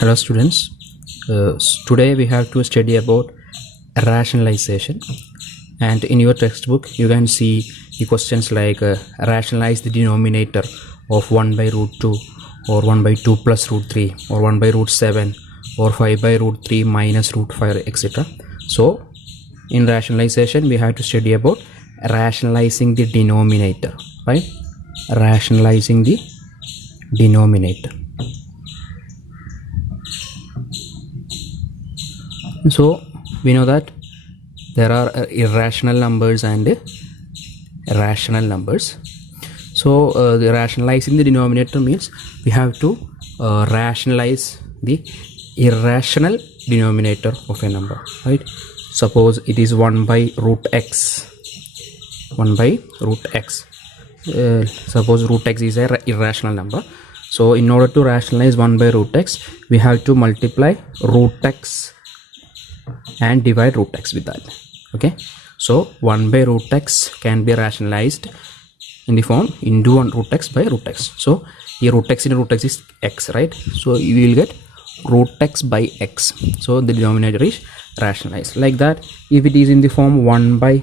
Hello students, today we have to study about rationalization, and in your textbook you can see the questions like rationalize the denominator of 1 by root 2 or 1 by 2 plus root 3 or 1 by root 7 or 5 by root 3 minus root 5, etc. So in rationalization we have to study about rationalizing the denominator, right? Rationalizing the denominator. So we know that there are irrational numbers and rational numbers. So the rationalizing the denominator means we have to rationalize the irrational denominator of a number, right? Suppose it is 1 by root x. 1 by root x. Suppose root x is an irrational number. So in order to rationalize 1 by root x, we have to multiply root x and divide root x with that. Okay, so 1 by root x can be rationalized in the form into 1 root x by root x. So here root x into root x is x, right? So you will get root x by x. So the denominator is rationalized like that. If it is in the form 1 by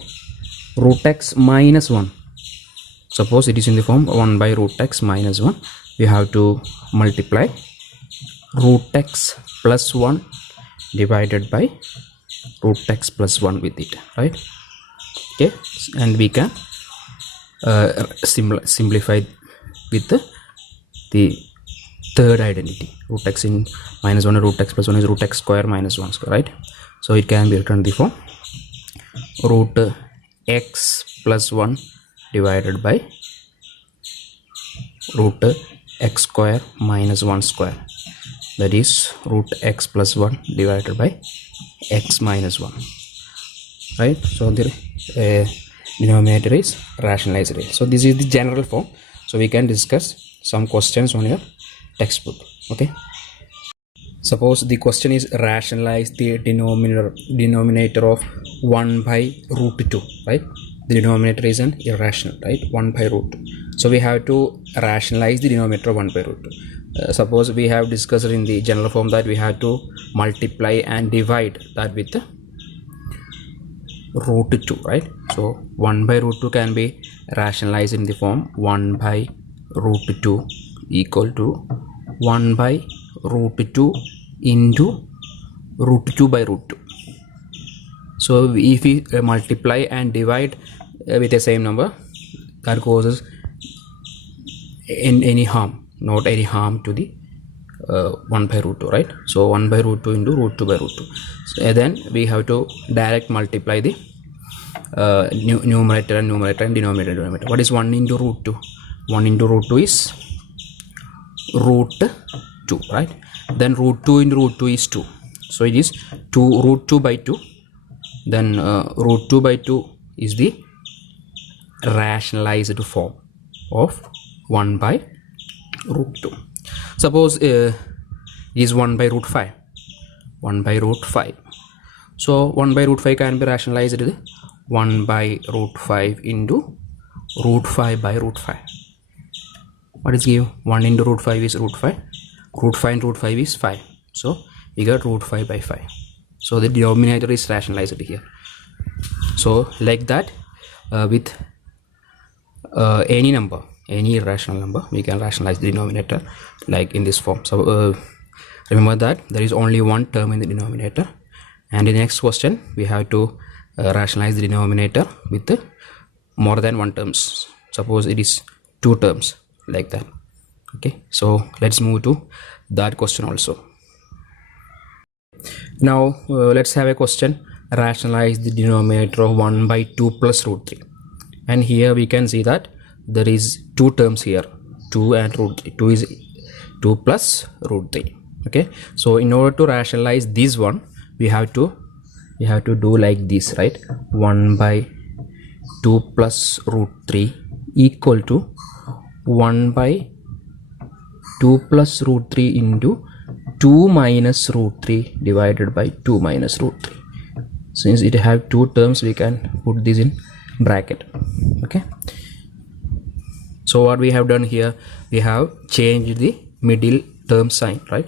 root x minus 1, suppose it is in the form 1 by root x minus 1, we have to multiply root x plus 1 divided by root x plus 1 with it, right? Okay, and we can simplify with the third identity. Root x in minus 1 and root x plus 1 is root x square minus 1 square, right? So it can be written in the form root x plus 1 divided by root x square minus 1 square, that is root x plus 1 divided by x minus 1, right? So the denominator is rationalized. So this is the general form. So we can discuss some questions on your textbook. Okay, suppose the question is rationalize the denominator of 1 by root 2, right? The denominator is an irrational, right? 1 by root 2. So we have to rationalize the denominator of 1 by root 2. Suppose we have discussed in the general form that we have to multiply and divide that with root 2, right? So 1 by root 2 can be rationalized in the form 1 by root 2 equal to 1 by root 2 into root 2 by root 2. So if we multiply and divide with the same number, that causes any harm, not any harm to the 1 by root 2, right? So 1 by root 2 into root 2 by root 2. So then we have to direct multiply the numerator and denominator. What is 1 into root 2? 1 into root 2 is root 2, right? Then root 2 into root 2 is 2. So it is 2 root 2 by 2. Then root 2 by 2 is the rationalized form of 1 by root 2. Suppose it is 1 by root 5. 1 by root 5. So 1 by root 5 can be rationalized 1 by root 5 into root 5 by root 5. What is give? 1 into root 5 is root 5. Root 5 and root 5 is 5. So we get root 5 by 5. So the denominator is rationalized here. So like that, with any number, any irrational number, we can rationalize the denominator like in this form. So remember that there is only one term in the denominator, and in the next question we have to rationalize the denominator with more than one terms. Suppose it is 2 terms, like that. Okay, so let's move to that question also. Now let's have a question, rationalize the denominator of 1 by 2 plus root 3. And here we can see that there is 2 terms here, 2 and root 3. 2 is 2 plus root 3. Okay, so in order to rationalize this one, we have to do like this, right? 1 by 2 plus root 3 equal to 1 by 2 plus root 3 into 2 minus root 3 divided by 2 minus root 3. Since it have 2 terms, we can put this in bracket. Okay, so what we have done here, we have changed the middle term sign, right?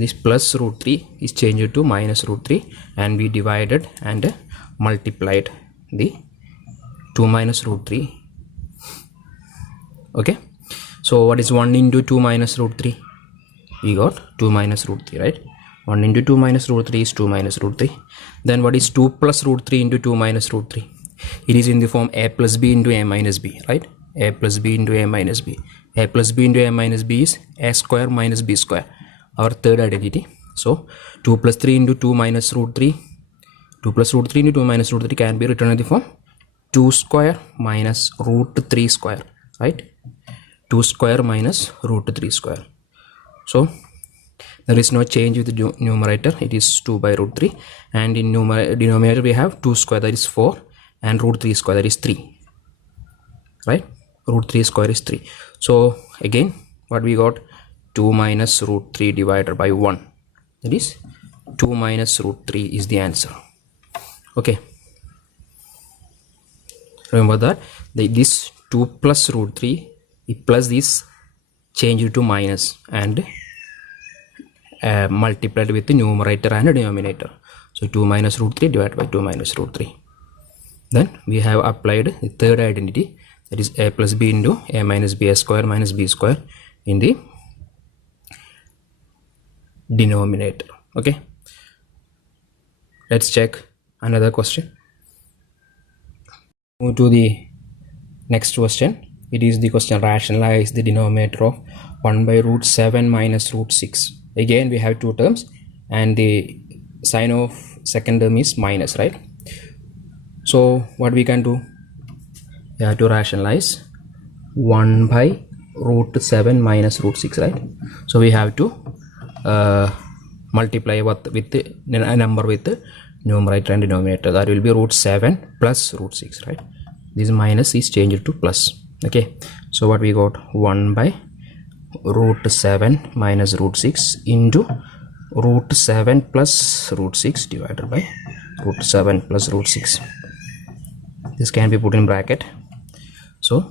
this plus root 3 is changed to minus root 3, and we divided and multiplied the 2 minus root 3. Okay, so what is 1 into 2 minus root 3? We got 2 minus root 3, right? 1 into 2 minus root 3 is 2 minus root 3. Then what is 2 plus root 3 into 2 minus root 3? It is in the form a plus b into a minus b, right? A plus b into a minus b. A plus b into a minus b is a square minus b square, our third identity. So 2 plus 3 into 2 minus root 3, 2 plus root 3 into 2 minus root 3 can be written in the form 2 square minus root 3 square, right? 2 square minus root 3 square. So there is no change with the numerator, it is 2 by root 3, and in denominator we have 2 square, that is 4, and root 3 square, that is 3, right? Root 3 square is 3. So again what we got, 2 minus root 3 divided by 1, that is 2 minus root 3 is the answer. Okay, remember that this 2 plus root 3 plus this changed to minus and multiplied with the numerator and denominator. So 2 minus root 3 divided by 2 minus root 3. Then we have applied the third identity, that is a plus b into a minus b, a square minus b square in the denominator. Okay, let's check another question. Move to the next question. It is the question, rationalize the denominator of 1 by root 7 minus root 6. Again we have two terms and the sign of second term is minus, right? So what we can do, we have to rationalize 1 by root 7 minus root 6, right? So we have to multiply with a number with the numerator and denominator. That will be root 7 plus root 6, right? This minus is changed to plus. Okay, so what we got, 1 by root 7 minus root 6 into root 7 plus root 6 divided by root 7 plus root 6. This can be put in bracket. So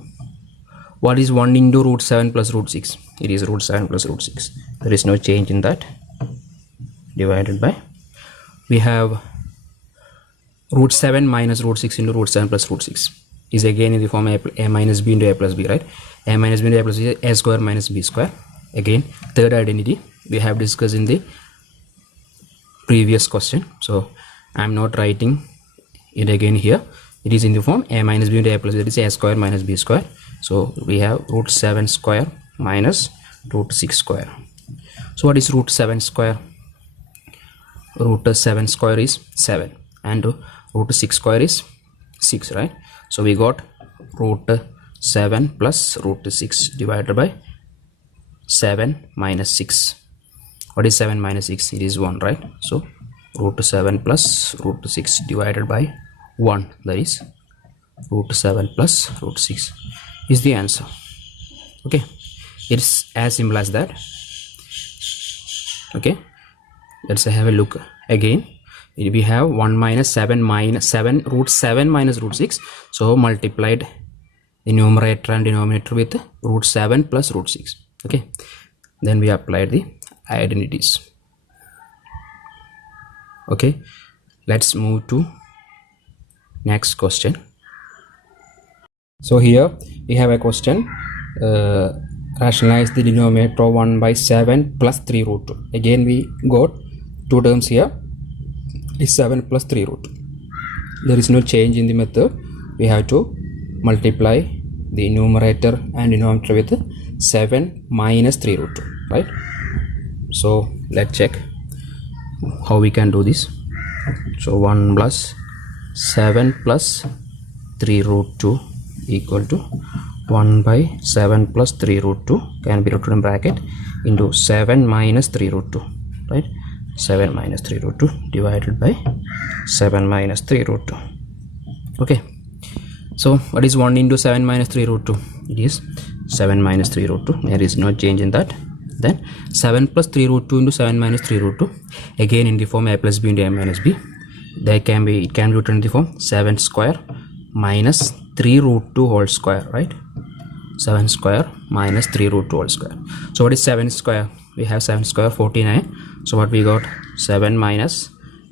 what is 1 into root 7 plus root 6? It is root 7 plus root 6. There is no change in that. Divided by, we have root 7 minus root 6 into root 7 plus root 6 is again in the form a minus b into a plus b, right? A minus b into a plus b is a square minus b square. Again third identity we have discussed in the previous question, so I am not writing it again here. It is in the form a minus b into a plus b, that is a square minus b square. So we have root 7 square minus root 6 square. So what is root 7 square? Root 7 square is 7 and root 6 square is 6, right? So we got root 7 plus root 6 divided by 7 minus 6. What is 7 minus 6? It is 1, right? So root 7 plus root 6 divided by 1, that is root 7 plus root 6 is the answer. Okay, it's as simple as that. Okay, let's have a look again. We have 1 minus 7 minus 7 root 7 minus root 6, so multiplied the numerator and denominator with root 7 plus root 6. Okay, then we applied the identities. Okay, let's move to next question. So here we have a question, rationalize the denominator of 1 by 7 plus 3 root 2. Again we got two terms here, is 7 plus 3 root 2. There is no change in the method. We have to multiply the numerator and denominator with 7 minus 3 root 2, right? So let's check how we can do this. So 1 plus 7 plus 3 root 2 equal to 1 by 7 plus 3 root 2 can be written in bracket into 7 minus 3 root 2, right? 7 minus 3 root 2 divided by 7 minus 3 root 2. Okay, so what is 1 into 7 minus 3 root 2? It is 7 minus 3 root 2. There is no change in that. Then 7 plus 3 root 2 into 7 minus 3 root 2, again in the form a plus b into a minus b. It can be written in the form 7 square minus 3 root 2 whole square, right? 7 square minus 3 root 2 whole square. So what is 7 square? we have 7 square 49. So what we got? 7 minus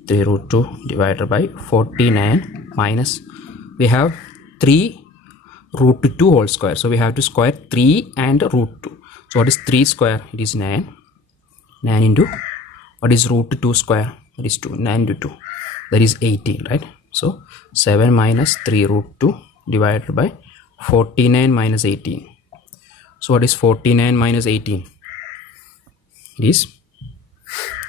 3 root 2 divided by 49 minus, we have 3 root 2 whole square. So we have to square 3 and root 2. So what is 3 square? It is 9. 9 into, what is root 2 square? It is 2. 9 into 2. That is 18, right? So 7 minus 3 root 2 divided by 49 minus 18. So what is 49 minus 18? It is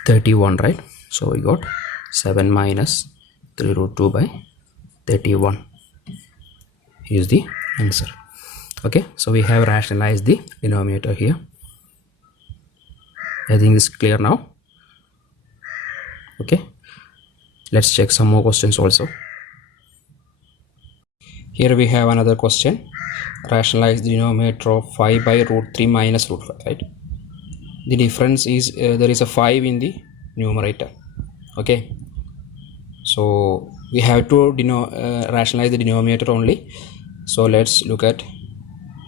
31, right? So we got 7 minus 3 root 2 by 31 is the answer. Okay, so we have rationalized the denominator here. I think it's clear now. Okay, let's check some more questions also. Here we have another question. Rationalize the denominator of 5 by root 3 minus root 5, right? The difference is there is a 5 in the numerator. Okay, so we have to rationalize the denominator only. So let's look at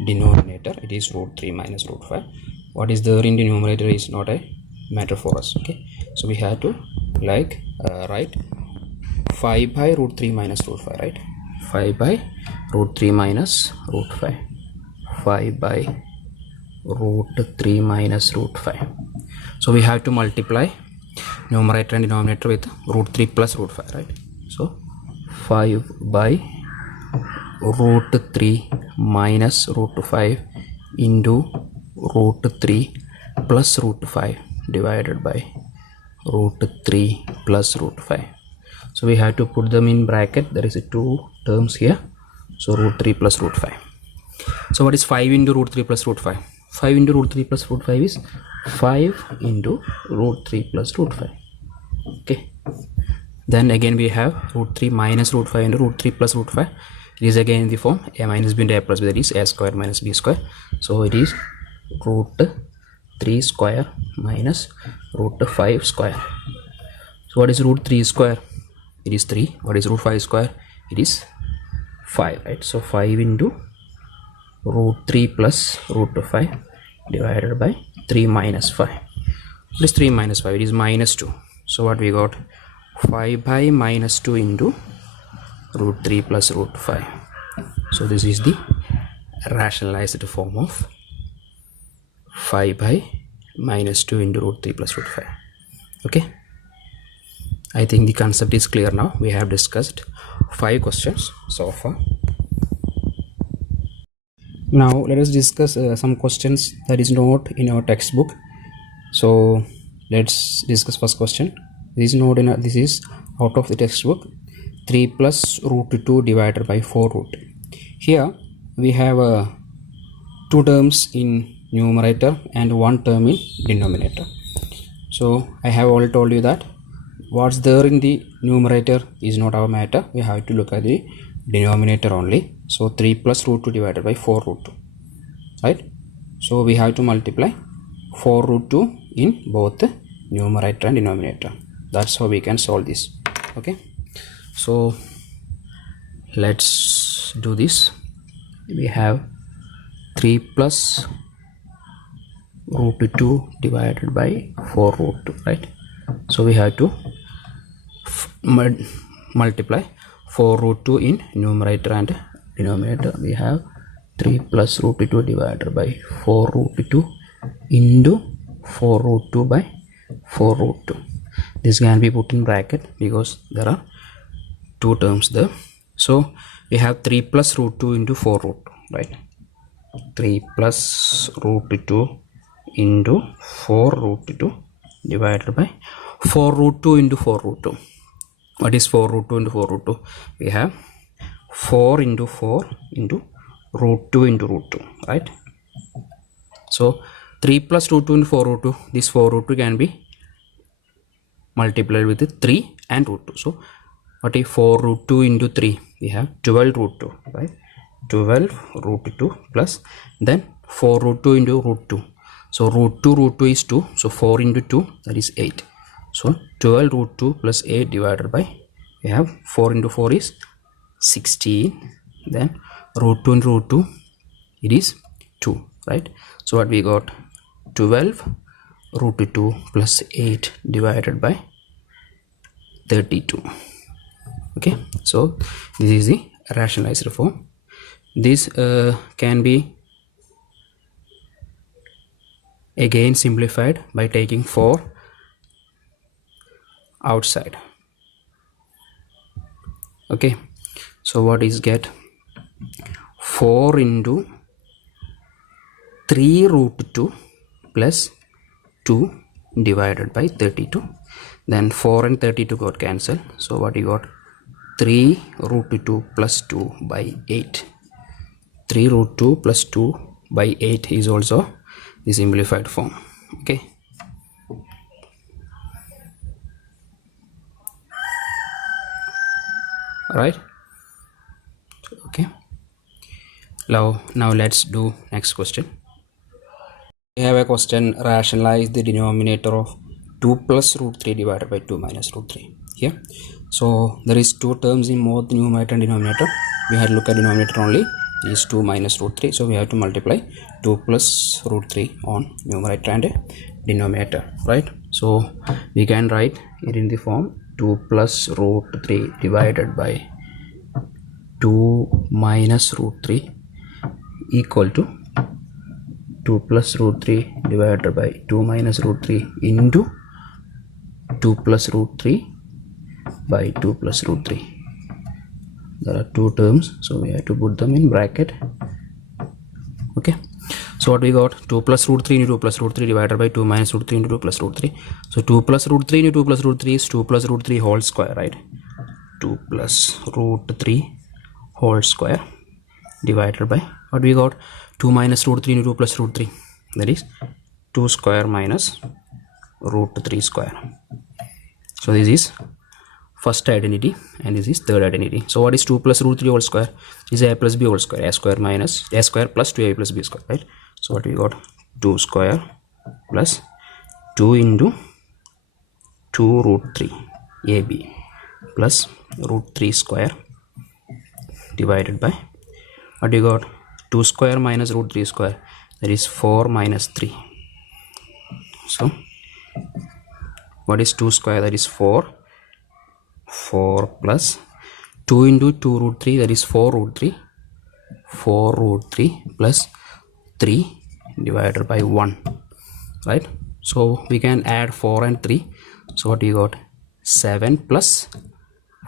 denominator. It is root 3 minus root 5. What is there in the numerator is not a matter for us. Okay, so we have to write 5 by root 3 minus root 5, right? 5 by root 3 minus root 5. 5 by root 3 minus root 5. So we have to multiply numerator and denominator with root 3 plus root 5, right? So 5 by root 3 minus root 5 into root 3 plus root 5 divided by root 3 plus root 5. So we have to put them in bracket. There is 2 terms here. So root 3 plus root 5. So what is 5 into root 3 plus root 5? 5 into root 3 plus root 5 is 5 into root 3 plus root 5. Okay. Then again we have root 3 minus root 5 into root 3 plus root 5. It is again in the form a minus b into a plus b, that is a square minus b square. So it is root 3 square minus root 5 square. So what is root 3 square? It is 3. What is root 5 square? It is 5, right? So 5 into root 3 plus root 5 divided by 3 minus 5. What is 3 minus 5? It is minus 2. So what we got? 5 by minus 2 into root 3 plus root 5. So this is the rationalized form of 5 by minus 2 into root 3 plus root 5. Okay, I think the concept is clear now. We have discussed 5 questions so far. Now let us discuss some questions that is not in our textbook. So let's discuss first question. This is not in this is out of the textbook. 3 plus root 2 divided by 4 root. Here we have 2 terms in numerator and 1 term in denominator. So I have already told you that what's there in the numerator is not our matter. We have to look at the denominator only. So 3 plus root 2 divided by 4 root 2, right? So we have to multiply 4 root 2 in both the numerator and denominator. That's how we can solve this. Okay, so let's do this. We have 3 plus root 2 divided by 4 root 2, right? So we have to multiply 4 root 2 in numerator and denominator. We have 3 plus root 2 divided by 4 root 2 into 4 root 2 by 4 root 2. This can be put in bracket because there are 2 terms there. So we have 3 plus root 2 into 4 root 2, right? 3 plus root 2 into 4 root 2 divided by 4 root 2 into 4 root 2. What is 4 root 2 into 4 root 2? We have 4 into 4 into root 2 into root 2, right? So 3 plus root 2 into 4 root 2, this 4 root 2 can be multiplied with 3 and root 2. So what is 4 root 2 into 3? We have 12 root 2, right? 12 root 2 plus then 4 root 2 into root 2. So root 2 is 2. So 4 into 2, that is 8. So 12 root 2 plus 8 divided by, we have 4 into 4 is 16. Then root 2 into root 2, it is 2, right? So what we got? 12 root 2 plus 8 divided by 32. Okay, so this is the rationalized form. This can be again simplified by taking 4 outside. Okay, so what is get? 4 into 3 root 2 plus 2 divided by 32. Then 4 and 32 got cancelled. So what you got? 3 root 2 plus 2 by 8. 3 root 2 plus 2 by 8 is also the simplified form. Okay. Alright. Okay. Now let's do next question. We have a question: rationalize the denominator of 2 plus root 3 divided by 2 minus root 3 here. So there is two terms in both numerator and denominator. We had to look at denominator only, is 2 minus root 3. So we have to multiply 2 plus root 3 on numerator and denominator, right? So we can write it in the form 2 plus root 3 divided by 2 minus root 3 equal to 2 plus root 3 divided by 2 minus root 3 into 2 plus root 3 by 2 plus root 3. There are two terms, so we have to put them in bracket. Okay, so what we got? 2 plus root 3 into 2 plus root 3 divided by 2 minus root 3 into 2 plus root 3. So 2 plus root 3 into 2 plus root 3 is 2 plus root 3 whole square, right? 2 plus root 3 whole square divided by what we got? 2 minus root 3 into 2 plus root 3, that is 2 square minus root 3 square. So this is first identity and this is third identity. So what is 2 plus root 3 whole square? Is a plus b whole square, a square minus a square plus 2a plus b square, right? So what we got? 2 square plus 2 into 2 root 3 ab plus root 3 square divided by what you got? 2 square minus root 3 square, that is 4 minus 3. So what is 2 square? That is 4. 4 plus 2 into 2 root 3, that is 4 root 3. 4 root 3 plus 3 divided by 1, right? So we can add 4 and 3. So what you got? 7 plus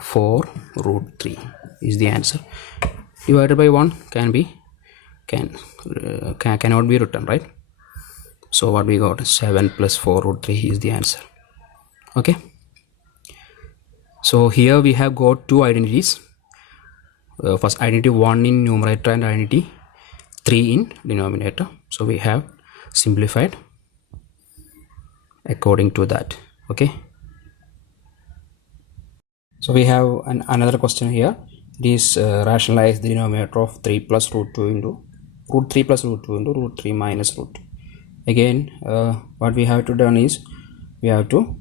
4 root 3 is the answer. Divided by 1 cannot be written, right? So what we got? 7 plus 4 root 3 is the answer. Okay, so here we have got two identities. First identity 1 in numerator and identity 3 in denominator. So we have simplified according to that. Okay, so we have another question here. This rationalize the denominator of 3 plus root 2 into root 3 plus root 2 into root 3 minus root 2. Again, what we have to done is we have to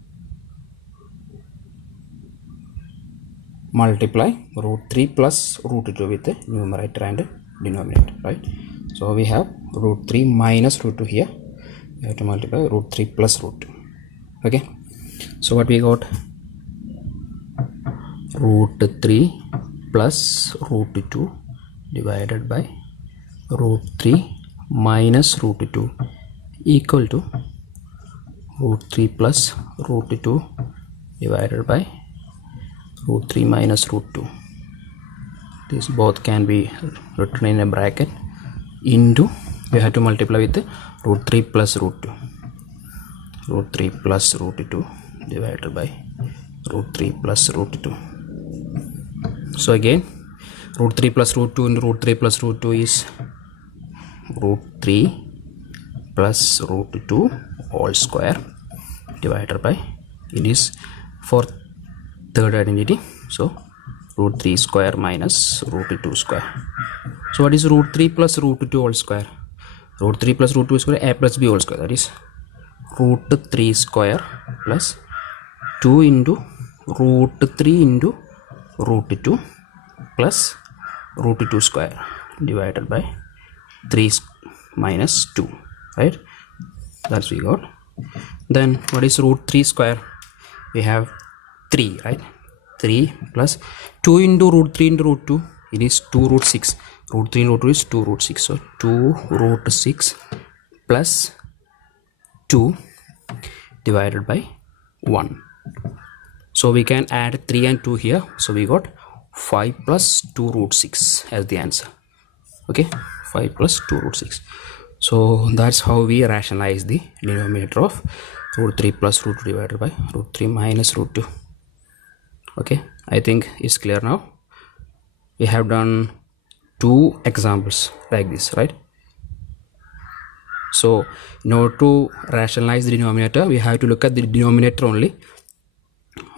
multiply root 3 plus root 2 with the numerator and denominator, right? So we have root 3 minus root 2 here. We have to multiply root 3 plus root 2. Okay, so what we got? Root 3 plus root 2 divided by root 3 minus root 2 equal to root 3 plus root 2 divided by root 3 minus root 2. These both can be written in a bracket into, we have to multiply with root 3 plus root 2. Root 3 plus root 2 divided by root 3 plus root 2. So again, root 3 plus root 2 into root 3 plus root 2 is root 3 plus root 2 whole square divided by, it is for third identity, so root 3 square minus root 2 square. So what is root 3 plus root 2 whole square? Root 3 plus root 2 square, a plus b whole square, that is root 3 square plus 2 into root 3 into root 2 plus root 2 square divided by 3 minus 2, right? That's we got. Then what is root 3 square? We have 3, right? 3 plus 2 into root 3 into root 2, it is 2 root 6. Root 3 into root 2 is 2 root 6. So 2 root 6 plus 2 divided by 1. So we can add 3 and 2 here. So we got 5 plus 2 root 6 as the answer. Okay, 5 plus 2 root 6. So that's how we rationalize the denominator of root 3 plus root 2 divided by root 3 minus root 2. Okay, I think it's clear now. We have done 2 examples like this, right? So in order to rationalize the denominator, we have to look at the denominator only.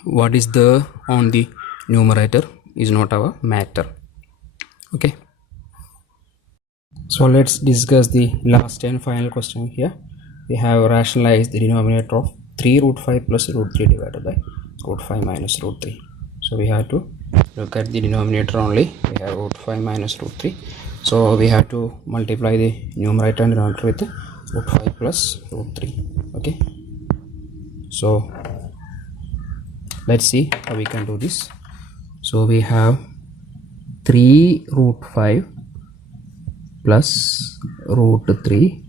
What is there on the numerator is not our matter. Okay, so let's discuss the last and final question here. We have rationalized the denominator of 3 root 5 plus root 3 divided by root 5 minus root 3. So we have to look at the denominator only. We have root 5 minus root 3. So we have to multiply the numerator and denominator with root 5 plus root 3. Okay, so let's see how we can do this. So we have 3 root 5 plus root 3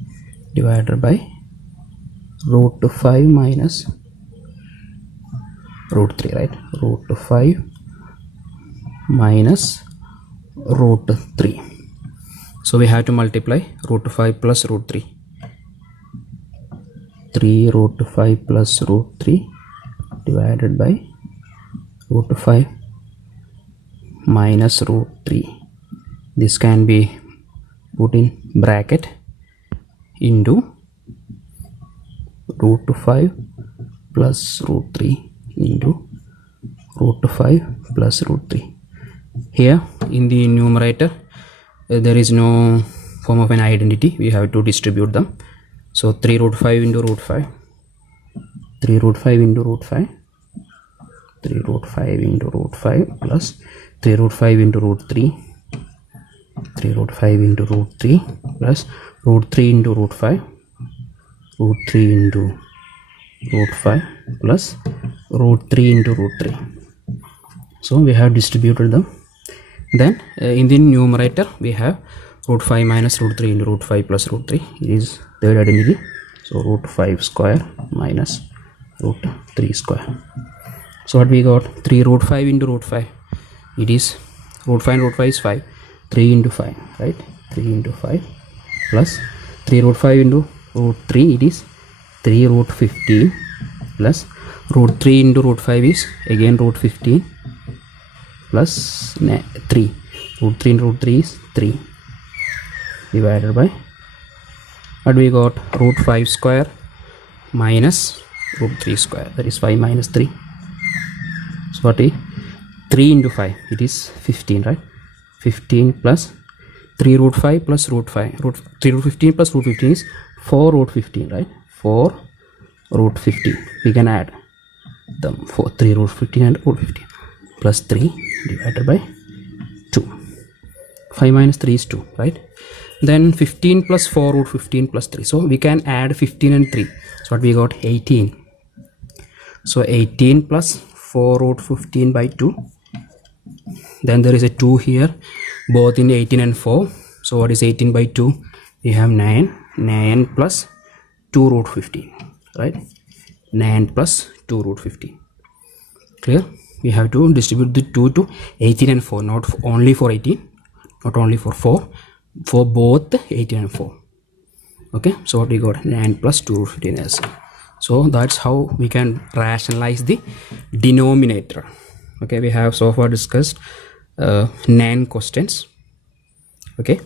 divided by root 5 minus root 3, right? Root 5 minus root 3. So we have to multiply root 5 plus root 3. 3 root 5 plus root 3 divided by root 5 minus root 3. This can be put in bracket into root 5 plus root 3 into root 5 plus root 3. Here in the numerator there is no form of an identity. We have to distribute them. So 3 root 5 into root 5, 3 root 5 into root 5, 3 root 5 into root 5 plus 3 root 5 into root 3, 3 root 5 into root 3 plus root 3 into root 5, root 3 into root 5 plus root 3 into root 3. So we have distributed them. Then in the numerator we have root 5 minus root 3 into root 5 plus root 3. It is third identity. So root 5 square minus root 3 square. So what we got? 3 root 5 into root 5. It is root 5 and root 5 is 5. 3 into 5, right? 3 into 5 plus 3 root 5 into root 3. It is 3 root 15 plus root 3 into root 5 is again root 15 plus 3. Root 3 into root 3 is 3 divided by what we got? Root 5 square minus root 3 square, that is 5 minus 3. So what is 3 into 5? It is 15, right? 15 plus 3 root 5 plus root 5. 3 root 15 plus root 15 is 4 root 15, right? 4 root 15. We can add them for 3 root 15 and root 15 plus 3 divided by 2. 5 minus 3 is 2, right? Then 15 plus 4 root 15 plus 3. So we can add 15 and 3. So what we got? 18. So 18 plus 4 root 15 by 2. Then there is a 2 here, both in 18 and 4. So what is 18 by 2? We have 9. 9 plus 2 root 15, right? 9 plus 2 root 15. Clear? We have to distribute the 2 to 18 and 4, not only for 18, not only for 4, for both 18 and 4. Okay, so what we got? 9 plus 2 root 15 as. So that's how we can rationalize the denominator. Okay, we have so far discussed 9 questions. Okay.